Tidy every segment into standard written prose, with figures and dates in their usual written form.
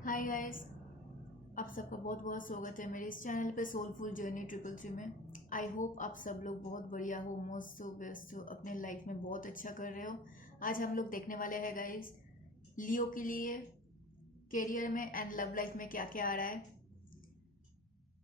Hi guys, आप सबका बहुत बहुत स्वागत है मेरे इस चैनल पे सोलफुल जर्नी 333 में। आई होप आप सब लोग बहुत बढ़िया हो, मस्त हो, व्यस्त हो, अपने लाइफ में बहुत अच्छा कर रहे हो। आज हम लोग देखने वाले हैं गाइस, लियो के लिए करियर में एंड लव लाइफ में क्या क्या आ रहा है।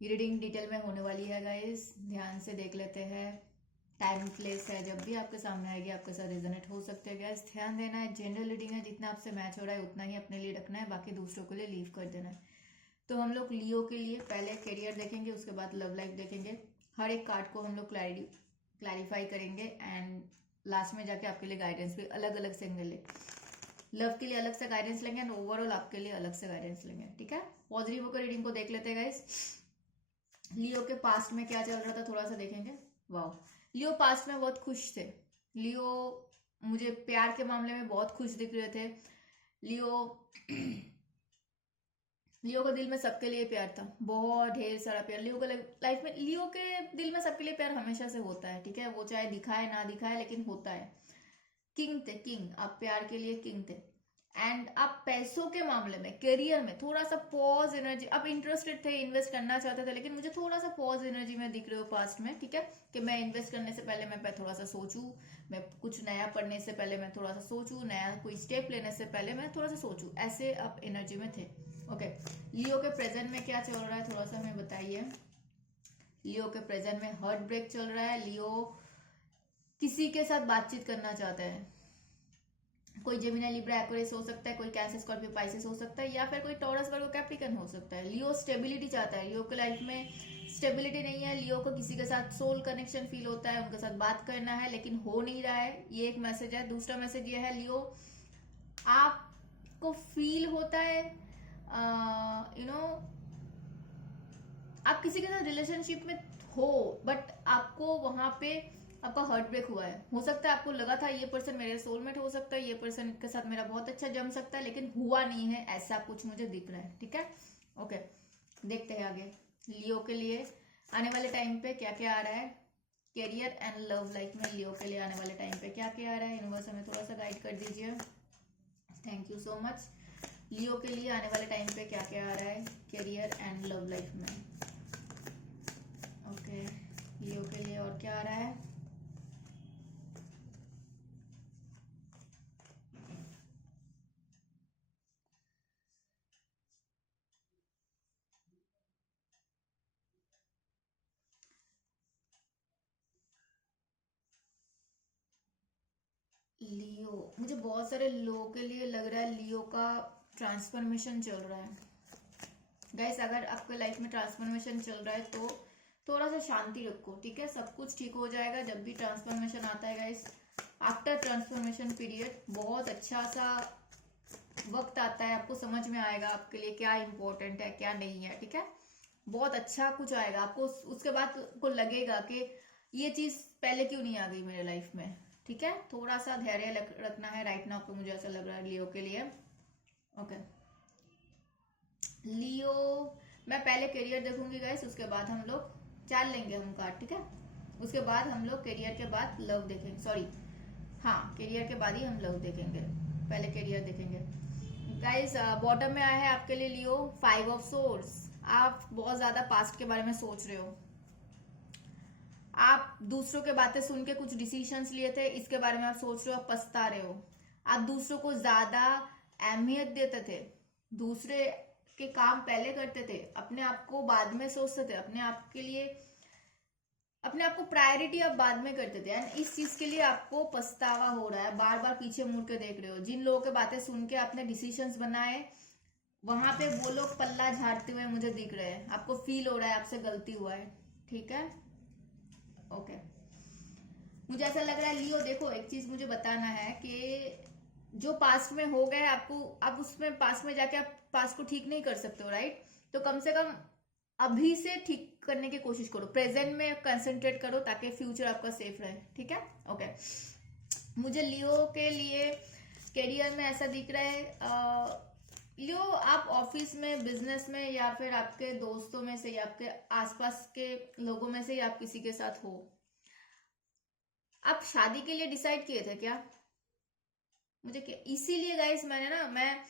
ये रीडिंग डिटेल में होने वाली है गाइस, ध्यान से देख लेते हैं। टाइम प्लेस है, जब भी आपके सामने आएगी आपके साथ रेजोनेट हो सकते हैं गाइस। ध्यान देना है, जनरल रीडिंग है, जितना आपसे मैच हो रहा है उतना ही अपने लिए रखना है, बाकी दूसरों के लिए लीव कर देना है। तो हम लोग लियो के लिए पहले करियर देखेंगे, उसके बाद लव लाइफ देखेंगे। हर एक कार्ड को हम लोग क्लैरिफाई करेंगे एंड लास्ट में जाके आपके लिए गाइडेंस भी अलग अलग से मिले। लव के लिए अलग से गाइडेंस लेंगे एंड ओवरऑल आपके लिए अलग से गाइडेंस लेंगे, ठीक है। पॉजिटिव होकर रीडिंग को देख लेते हैं गाइस। लियो के पास्ट में क्या चल रहा था थोड़ा सा देखेंगे। वाह, लियो पास्ट में बहुत खुश थे। लियो मुझे प्यार के मामले में बहुत खुश दिख रहे थे। लियो लियो का दिल में सबके लिए प्यार था, बहुत ढेर सारा प्यार लियो का लाइफ में। लियो के दिल में सबके लिए प्यार हमेशा से होता है, ठीक है, वो चाहे दिखाए ना दिखाए लेकिन होता है। किंग थे, किंग, आप प्यार के लिए किंग थे। एंड आप पैसों के मामले में, करियर में थोड़ा सा पॉज एनर्जी, आप इंटरेस्टेड थे, इन्वेस्ट करना चाहते थे, लेकिन मुझे थोड़ा सा पॉज एनर्जी में दिख रहे हो पास्ट में, ठीक है। कि मैं इन्वेस्ट करने से पहले मैं थोड़ा सा सोचूं, मैं कुछ नया पढ़ने से पहले मैं थोड़ा सा सोचूं, नया कोई स्टेप लेने से पहले मैं थोड़ा सा सोचूं, ऐसे आप एनर्जी में थे। ओके, लियो के प्रेजेंट में क्या चल रहा है थोड़ा सा हमें बताइए। लियो के प्रेजेंट में हार्ट ब्रेक चल रहा है। लियो किसी के साथ बातचीत करना चाहता है। कोई जेमिनी लिब्रा एक्वेरियस हो सकता है, कोई कैंसर स्कॉर्पियो पाइसेस हो सकता है, या फिर कोई टॉरस वर्गो कैप्रिकन हो सकता है। लियो स्टेबिलिटी चाहता है, लियो के लाइफ में स्टेबिलिटी नहीं है। लियो को किसी के साथ सोल कनेक्शन फील होता है, उनके साथ बात करना है लेकिन हो नहीं रहा है, ये एक मैसेज है। दूसरा मैसेज ये है, लियो आपको फील होता है यू नो आप किसी के साथ रिलेशनशिप में हो, बट आपको वहां पे आपका हार्ट ब्रेक हुआ है। हो सकता है आपको लगा था ये पर्सन मेरे सोलमेट हो सकता है, ये पर्सन के साथ मेरा बहुत अच्छा जम सकता है, लेकिन हुआ नहीं है, ऐसा कुछ मुझे दिख रहा है, ठीक है। ओके, देखते हैं आगे लियो के लिए आने वाले टाइम पे क्या क्या आ रहा है। करियर एंड लव लाइफ में लियो के लिए आने वाले टाइम पे क्या क्या आ रहा है, यूनिवर्स हमें थोड़ा सा गाइड कर दीजिए। Thank you so much. Leo के लिए आने वाले टाइम पे क्या क्या आ रहा है करियर एंड लव लाइफ में। ओके, लियो के लिए और क्या आ रहा है। लियो, मुझे बहुत सारे लोगों के लिए लग रहा है लियो का ट्रांसफॉर्मेशन चल रहा है। गाइस, अगर आपके लाइफ में ट्रांसफॉर्मेशन चल रहा है तो थोड़ा सा शांति रखो, ठीक है। सब कुछ ठीक हो जाएगा जब भी ट्रांसफॉर्मेशन आता है गाइस। आफ्टर ट्रांसफॉर्मेशन पीरियड बहुत अच्छा सा वक्त आता है, आपको समझ में आएगा आपके लिए क्या इंपॉर्टेंट है क्या नहीं है, ठीक है। बहुत अच्छा कुछ आएगा आपको, उसके बाद को लगेगा कि ये चीज पहले क्यों नहीं आ गई मेरे लाइफ में, ठीक है। थोड़ा सा धैर्य रखना है राइट नाउ पे, मुझे ऐसा लग रहा है लियो के लिए। ओके, लियो मैं पहले करियर देखूंगी गाइस, उसके बाद हम लोग चार लेंगे हम कार्ड, ठीक है। उसके बाद हम लोग करियर के बाद लव देखेंगे, सॉरी हाँ, करियर के बाद ही हम लव देखेंगे, पहले करियर देखेंगे गाइस। बॉटम में आया है आपके लिए लियो 5 ऑफ सोर्स। आप बहुत ज्यादा पास्ट के बारे में सोच रहे हो, आप दूसरों के बातें सुन के कुछ डिसीजंस लिए थे, इसके बारे में आप सोच रहे हो, आप पछता रहे हो। आप दूसरों को ज्यादा अहमियत देते थे, दूसरे के काम पहले करते थे, अपने आप को बाद में सोचते थे, अपने आप के लिए अपने आप को प्रायोरिटी आप बाद में करते थे, एंड इस चीज के लिए आपको पछतावा हो रहा है, बार बार पीछे मुड़ के देख रहे हो। जिन लोगों की बातें सुन के आपने डिसीजंस बनाए, वहां पे वो लोग पल्ला झाड़ते हुए मुझे दिख रहे हैं, आपको फील हो रहा है आपसे गलती हुआ है, ठीक है। ओके, मुझे ऐसा लग रहा है लियो, देखो एक चीज मुझे बताना है कि जो पास्ट में हो गया आपको, आप उसमें पास्ट में जाके आप पास्ट को ठीक नहीं कर सकते हो, राइट। तो कम से कम अभी से ठीक करने की कोशिश करो, प्रेजेंट में कंसंट्रेट करो ताकि फ्यूचर आपका सेफ रहे, ठीक है। ओके, मुझे लियो के लिए करियर में ऐसा दिख रहा है, लियो आप ऑफिस में, बिजनेस में, या फिर आपके दोस्तों में से या आपके आसपास के लोगों में से या आप किसी के साथ हो, आप शादी के लिए डिसाइड किए थे क्या। मुझे क्या इसीलिए गाइस मैंने ना, मैं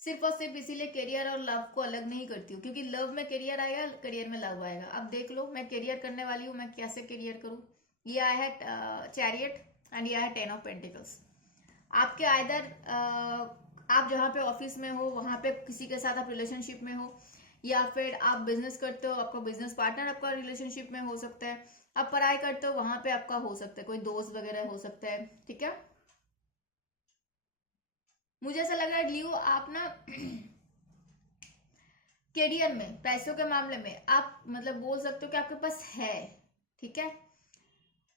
सिर्फ और सिर्फ इसीलिए करियर और लव को अलग नहीं करती हूँ, क्योंकि लव में करियर आएगा, करियर में लव आएगा। अब देख लो मैं करियर करने वाली हूँ, मैं कैसे करियर करूँ। ये आया है चैरियट एंड ये आया है 10 ऑफ पेंटिकल्स। आपके आइदर आप जहाँ पे ऑफिस में हो वहां पे किसी के साथ आप रिलेशनशिप में हो, या फिर आप बिजनेस करते हो, आपका बिजनेस पार्टनर आपका रिलेशनशिप में हो सकता है। आप पढ़ाई करते हो, वहां पे आपका हो सकता है कोई दोस्त वगैरह हो सकता है, ठीक है। मुझे ऐसा लग रहा है लियो आप ना करियर में पैसों के मामले में आप मतलब बोल सकते हो कि आपके पास है, ठीक है।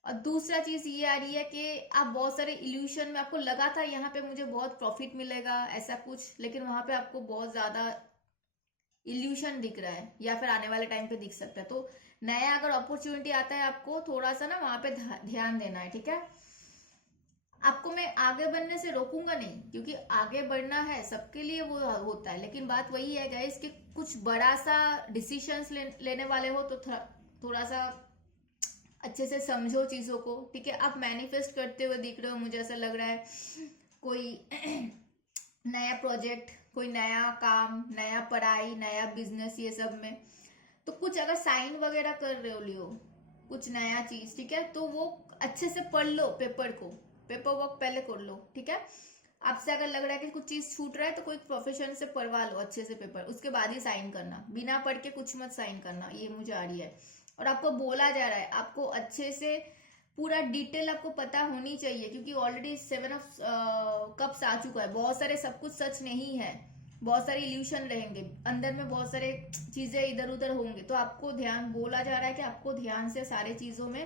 और दूसरा चीज ये आ रही है कि आप बहुत सारे इल्यूशन में, आपको लगा था यहाँ पे मुझे बहुत प्रॉफिट मिलेगा ऐसा कुछ, लेकिन वहां पे आपको बहुत ज्यादा इल्यूशन दिख रहा है, या फिर आने वाले टाइम पे दिख सकता है। तो नया अगर अपॉर्चुनिटी आता है, आपको थोड़ा सा ना वहां पे ध्यान देना है, ठीक है। आपको मैं आगे बढ़ने से रोकूंगा नहीं, क्योंकि आगे बढ़ना है सबके लिए वो होता है, लेकिन बात वही है गाइस कि कुछ बड़ा सा डिसीजंस लेने वाले हो तो थोड़ा सा अच्छे से समझो चीजों को, ठीक है। आप मैनिफेस्ट करते हुए दिख रहे हो, मुझे ऐसा लग रहा है कोई नया प्रोजेक्ट, कोई नया काम, नया पढ़ाई, नया बिजनेस, ये सब में तो कुछ अगर साइन वगैरह कर रहे हो लियो, कुछ नया चीज, ठीक है, तो वो अच्छे से पढ़ लो, पेपर वर्क पहले कर लो, ठीक है। आपसे अगर लग रहा है कि कुछ चीज छूट रहा है तो कोई प्रोफेशन से पढ़वा लो अच्छे से पेपर, उसके बाद ही साइन करना, बिना पढ़ के कुछ मत साइन करना, ये मुझे आ रही है। और आपको बोला जा रहा है, आपको अच्छे से पूरा डिटेल आपको पता होनी चाहिए, क्योंकि ऑलरेडी 7 ऑफ कप्स आ चुका है। बहुत सारे सब कुछ सच नहीं है, बहुत सारे इल्यूशन रहेंगे अंदर में, बहुत सारे चीजें इधर उधर होंगे। तो आपको ध्यान बोला जा रहा है कि आपको ध्यान से सारे चीजों में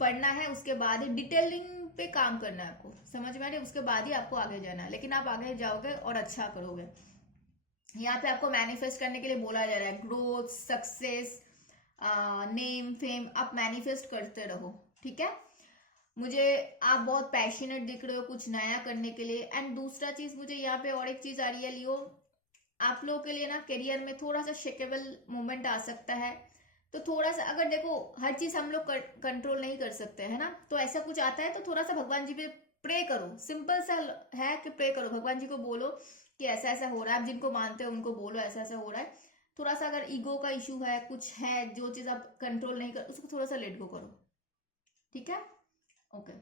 पढ़ना है, उसके बाद ही डिटेलिंग पे काम करना है आपको, समझ में आ रही है। उसके बाद ही आपको आगे जाना है, लेकिन आप आगे जाओगे और अच्छा करोगे। यहाँ पे आपको मैनिफेस्ट करने के लिए बोला जा रहा है ग्रोथ, सक्सेस, नेम, फेम, आप मैनिफेस्ट करते रहो, ठीक है। मुझे आप बहुत पैशनेट दिख रहे हो कुछ नया करने के लिए। एंड दूसरा चीज मुझे यहाँ पे और एक चीज आ रही है लियो, आप लोगों के लिए ना करियर में थोड़ा सा शेकेबल मोमेंट आ सकता है। तो थोड़ा सा, अगर देखो हर चीज हम लोग कंट्रोल नहीं कर सकते है ना, तो ऐसा कुछ आता है तो थोड़ा सा भगवान जी पे प्रे करो। सिंपल सा है कि प्रे करो, भगवान जी को बोलो कि ऐसा ऐसा हो रहा है। आप जिनको मानते हो उनको बोलो ऐसा ऐसा हो रहा है। थोड़ा सा अगर ईगो का इशू है, कुछ है जो चीज आप कंट्रोल नहीं कर, उसको थोड़ा सा लेट गो करो, ठीक है। ओके,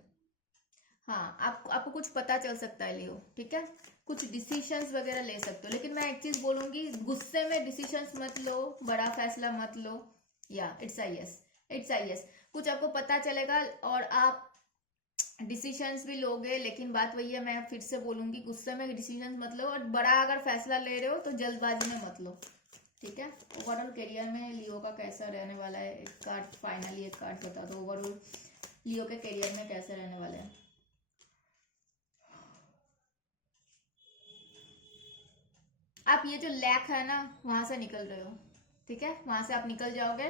हाँ, आपको कुछ पता चल सकता है लियो, ठीक है। कुछ डिसीजंस वगैरह ले सकते हो, लेकिन मैं एक चीज बोलूंगी, गुस्से में डिसीजंस मत लो, बड़ा फैसला मत लो। या it's I yes, it's I yes. कुछ आपको पता चलेगा और आप डिसीजंस भी लोगे, लेकिन बात वही है, मैं फिर से बोलूंगी, गुस्से में डिसीजंस मत लो, और बड़ा अगर फैसला ले रहे हो तो जल्दबाजी में मत लो, ठीक है। ओवरऑल करियर में लियो का कैसा रहने वाला है, एक कार्ड फाइनली, एक कार्ड बता दो ओवरऑल लियो के करियर में कैसे रहने वाले हैं। आप ये जो लैक है ना वहां से निकल रहे हो, ठीक है, वहां से आप निकल जाओगे।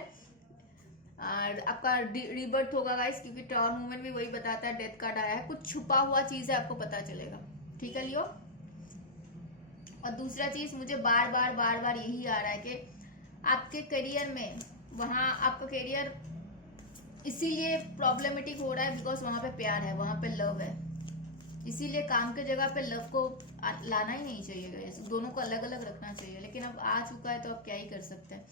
और आपका रीबर्थ होगा गाइस, क्योंकि टावर मूवमेंट भी वही बताता है, डेथ कार्ड आया है, कुछ छुपा हुआ चीज है आपको पता चलेगा, ठीक है लियो। और दूसरा चीज मुझे बार बार बार बार यही आ रहा है कि आपके करियर में, वहां आपका करियर इसीलिए प्रॉब्लमेटिक हो रहा है बिकॉज वहां पे प्यार है, वहां पे लव है। इसीलिए काम के जगह पे लव को लाना ही नहीं चाहिए, दोनों को अलग अलग रखना चाहिए, लेकिन अब आ चुका है तो अब क्या ही कर सकते हैं।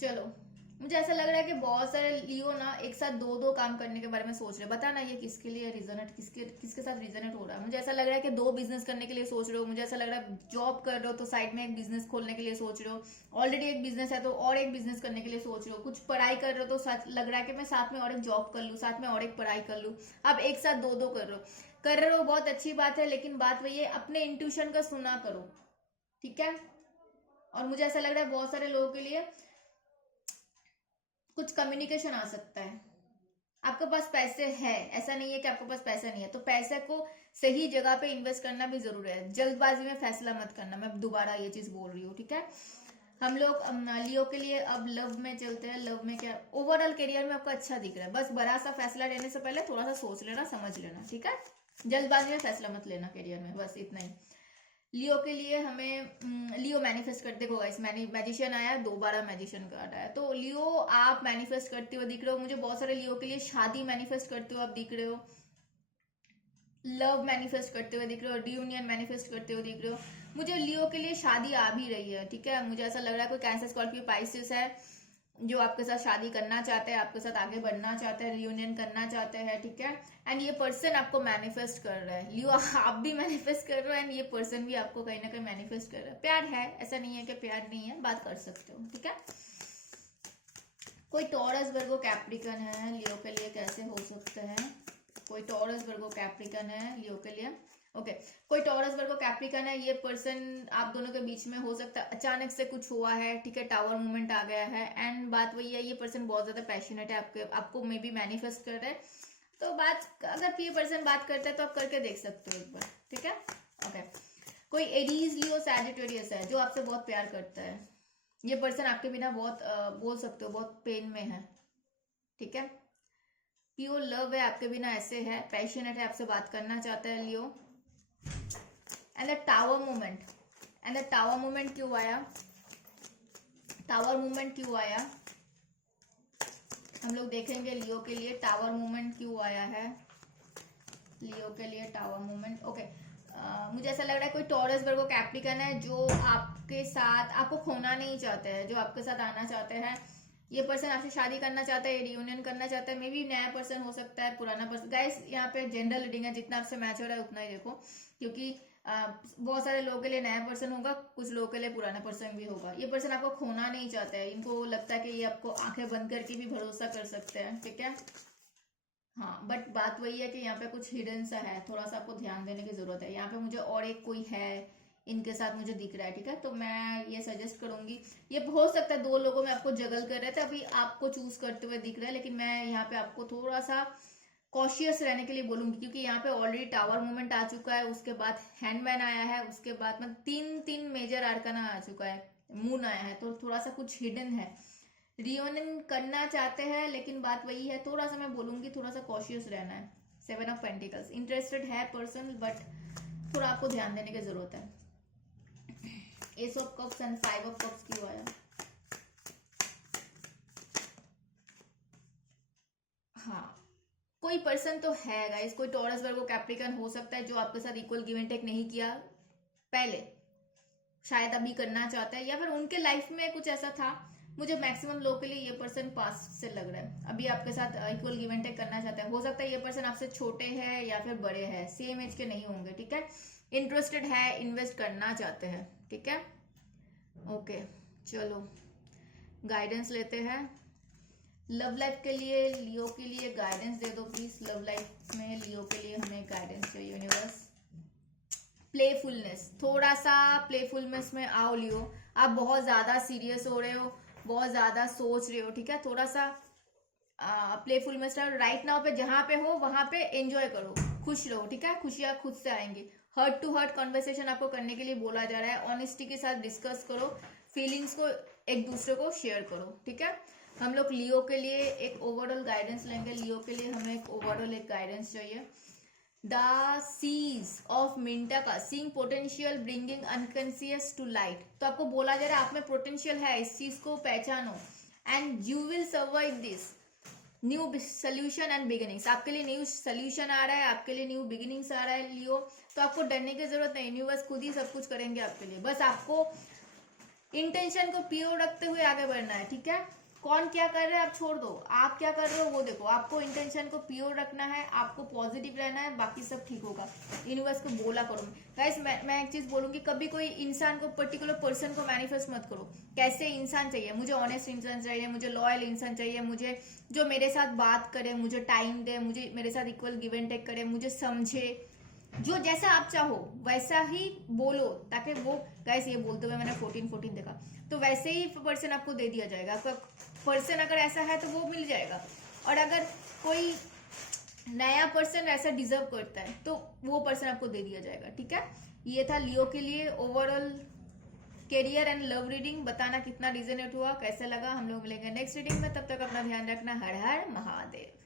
चलो, मुझे ऐसा लग रहा है कि बहुत सारे लियो ना एक साथ दो दो काम करने के बारे में सोच रहे हैं। बताना ये किसके लिए रिजनेट, किसके साथ रिजनेट हो रहा है। मुझे ऐसा लग रहा है कि 2 बिजनेस करने के लिए सोच रहे हो, मुझे ऐसा लग रहा है जॉब कर रहे हो तो साइड में एक बिजनेस खोलने के लिए सोच रहे हो, ऑलरेडी एक बिजनेस है तो और एक बिजनेस करने के लिए सोच रहे हो, कुछ पढ़ाई कर रहे हो तो लग रहा है कि मैं साथ में और एक जॉब कर लूँ, साथ में और एक पढ़ाई कर लूँ। आप एक साथ दो दो कर रहे हो, बहुत अच्छी बात है, लेकिन बात वही है, अपने इंट्यूशन का सुना करो, ठीक है। और मुझे ऐसा लग रहा है बहुत सारे लोगों के लिए कुछ कम्युनिकेशन आ सकता है। आपके पास पैसे है, ऐसा नहीं है कि आपके पास पैसा नहीं है, तो पैसे को सही जगह पे इन्वेस्ट करना भी जरूरी है। जल्दबाजी में फैसला मत करना, मैं दोबारा ये चीज बोल रही हूँ, ठीक है। हम लोग लियो के लिए अब लव में चलते हैं। लव में क्या, ओवरऑल करियर में आपको अच्छा दिख रहा है, बस बड़ा सा फैसला लेने से पहले थोड़ा सा सोच लेना, समझ लेना, ठीक है। जल्दबाजी में फैसला मत लेना करियर में, बस इतना ही। लियो के लिए हमें लियो मैनिफेस्ट करते हो गाइस, मैजिशियन आया, दोबारा मैजिशियन कार्ड आया, तो लियो आप मैनिफेस्ट करते हो दिख रहे हो। मुझे बहुत सारे लियो के लिए शादी मैनिफेस्ट करते हो आप दिख रहे हो, लव मैनिफेस्ट करते हुए दिख रहे हो, रियूनियन मैनिफेस्ट करते हुए दिख रहे हो। मुझे लियो के लिए शादी आ भी रही है, ठीक है। मुझे ऐसा लग रहा है कोई कैंसर, स्कॉर्पियो, पाइसेस है जो आपके साथ शादी करना चाहते हैं, आपके साथ आगे बढ़ना चाहते हैं, रियूनियन करना चाहते हैं, ठीक है। एंड ये पर्सन आपको मैनिफेस्ट कर रहा है, लियो आप भी मैनिफेस्ट कर रहे हो, एंड ये पर्सन भी आपको कहीं ना कहीं मैनिफेस्ट कर रहा है। प्यार है, ऐसा नहीं है कि प्यार नहीं है, बात कर सकते हो, ठीक है। कोई टॉरस, वर्गो, कैप्रिकन है लियो के लिए, कैसे हो सकते हैं? कोई टॉरस, वर्गो, कैप्रिकन है लियो के लिए, ओके। कोई टॉरस, वर्गो, कैप्रिकन है, ये पर्सन आप दोनों के बीच में हो सकता है अचानक से कुछ हुआ है, ठीक है, टावर मूवमेंट आ गया है। एंड बात वही है, ये पर्सन बहुत ज्यादा पैशनेट है, आपको मे बी मैनिफेस्ट कर रहा है। तो बात अगर ये पर्सन बात करता है तो आप करके देख सकते हो एक बार, ठीक है, ओके। कोई एरीज, लियो, सैजिटेरियस है जो आपसे बहुत प्यार करता है। ये पर्सन आपके बिना बहुत बोल सकते हो बहुत पेन में है, ठीक है। प्योर लव है आपके बिना, ऐसे है, पैशनेट है, आपसे बात करना चाहता है Leo. And the tower movement, and the tower movement क्यों आया? टावर मूवमेंट क्यों आया? हम लोग देखेंगे लियो के लिए टावर मूवमेंट क्यों आया है। लियो के लिए टावर मूवमेंट, ओके। मुझे ऐसा लग रहा है कोई टॉरस, वर्गो, कैप्रिकन है जो आपके साथ आपको खोना नहीं चाहते हैं, जो आपके साथ आना चाहते हैं। ये पर्सन आपसे शादी करना चाहता है, रियूनियन करना चाहता है, मे बी नया पर्सन हो सकता है, पुराना पर्सन। गाइस यहाँ पे जनरल रीडिंग है, जितना आपसे मैच हो रहा है उतना ही देखो, क्योंकि बहुत सारे लोगों के लिए नया पर्सन होगा, कुछ लोगों के लिए पुराना पर्सन भी होगा। ये पर्सन आपको खोना नहीं चाहता है, इनको लगता है कि ये आपको आंखें बंद करके भी भरोसा कर सकते हैं, ठीक है। हाँ, बट बात वही है कि यहाँ पे कुछ हिडन सा है, थोड़ा सा आपको ध्यान देने की जरूरत है। यहाँ पे मुझे और एक कोई है इनके साथ मुझे दिख रहा है, ठीक है। तो मैं ये सजेस्ट करूंगी, ये हो सकता है दो लोगों में आपको जगल कर रहे थे, अभी आपको चूज करते हुए दिख रहा है, लेकिन मैं यहाँ पे आपको थोड़ा सा कॉशियस रहने के लिए बोलूंगी, क्योंकि यहाँ पे ऑलरेडी टावर मूवमेंट आ चुका है, उसके बाद हैंडमैन आया है, उसके बाद मतलब तीन मेजर आर्काना आ चुका है, मून आया है, तो थोड़ा सा कुछ हिडन है। रियूनियन करना चाहते हैं, लेकिन बात वही है, थोड़ा सा मैं बोलूंगी थोड़ा सा कॉशियस रहना है। 7 ऑफ पेंटिकल्स, इंटरेस्टेड है पर्सन, बट थोड़ा आपको ध्यान देने की जरूरत है। S of cups and 5 of cups क्यों आया? हाँ, कोई पर्सन तो है गाइस, कोई टॉरस, वर्गो, कैप्रिकन हो सकता है जो आपके साथ इक्वल गिव एंड टेक नहीं किया पहले, शायद अभी करना चाहता है, या फिर उनके लाइफ में कुछ ऐसा था। मुझे मैक्सिमम लोग के लिए ये पर्सन पास से लग रहा है, अभी आपके साथ इक्वल गिव एंड टेक करना चाहता है। हो सकता है ये पर्सन आपसे छोटे हैं या फिर बड़े हैं, सेम एज के नहीं होंगे, ठीक है। इंटरेस्टेड है, इन्वेस्ट करना चाहते हैं, ठीक है, ओके। चलो गाइडेंस लेते हैं लव लाइफ के लिए, लियो के लिए गाइडेंस दे दो प्लीज। लव लाइफ में लियो के लिए हमें गाइडेंस चाहिए यूनिवर्स। प्लेफुलनेस, थोड़ा सा प्लेफुलनेस में आओ लियो। आप बहुत ज्यादा सीरियस हो रहे हो, बहुत ज्यादा सोच रहे हो, ठीक है। थोड़ा सा प्लेफुलनेस राइट नाउ पे जहां पे हो वहां पे एंजॉय करो, खुश रहो, ठीक है। खुशियां खुद से आएंगी। हर्ट टू हर्ट कॉन्वर्सेशन आपको करने के लिए बोला जा रहा है। ऑनेस्टी के साथ डिस्कस करो, फीलिंग्स को एक दूसरे को शेयर करो, ठीक है। हम लोग लियो के लिए एक ओवरऑल गाइडेंस लेंगे। लियो के लिए हमें एक ओवरऑल एक गाइडेंस चाहिए। द सीज ऑफ मिंटा, seeing potential, bringing unconscious to light. तो आपको बोला जा रहा है आप में पोटेंशियल है, इस चीज को पहचानो, and you will survive this. New solution and beginnings, आपके लिए न्यू सोल्यूशन आ रहा है, आपके लिए न्यू बिगिनिंग्स आ रहा है लियो। तो आपको डरने की जरूरत नहीं, यूनिवर्स खुद ही सब कुछ करेंगे आपके लिए, बस आपको इंटेंशन को प्योर रखते हुए आगे बढ़ना है, ठीक है। कौन क्या कर रहा है आप छोड़ दो, आप क्या कर रहे हो वो देखो। आपको इंटेंशन को प्योर रखना है, आपको पॉजिटिव रहना है, बाकी सब ठीक होगा। यूनिवर्स को बोला करो। गाइस मैं एक चीज बोलूंगी, कभी कोई इंसान को, पर्टिकुलर पर्सन को मैनिफेस्ट मत करो। कैसे इंसान चाहिए? मुझे ऑनेस्ट इंसान चाहिए, मुझे लॉयल इंसान चाहिए, मुझे जो मेरे साथ बात करे, मुझे टाइम दे, मुझे मेरे साथ इक्वल गिव एंड टेक करे, मुझे समझे। जो जैसा आप चाहो वैसा ही बोलो, ताकि वो, गाइस ये बोलते हुए मैंने 14 देखा, तो वैसे ही पर्सन आपको दे दिया जाएगा। आपका पर्सन अगर ऐसा है तो वो मिल जाएगा, और अगर कोई नया पर्सन ऐसा डिजर्व करता है तो वो पर्सन आपको दे दिया जाएगा, ठीक है। ये था लियो के लिए overall career and love reading. बताना कितना रिजोनेट हुआ, कैसे लगा। हम लोग मिलेंगे नेक्स्ट रीडिंग में, तब तक अपना ध्यान रखना। हर हर महादेव।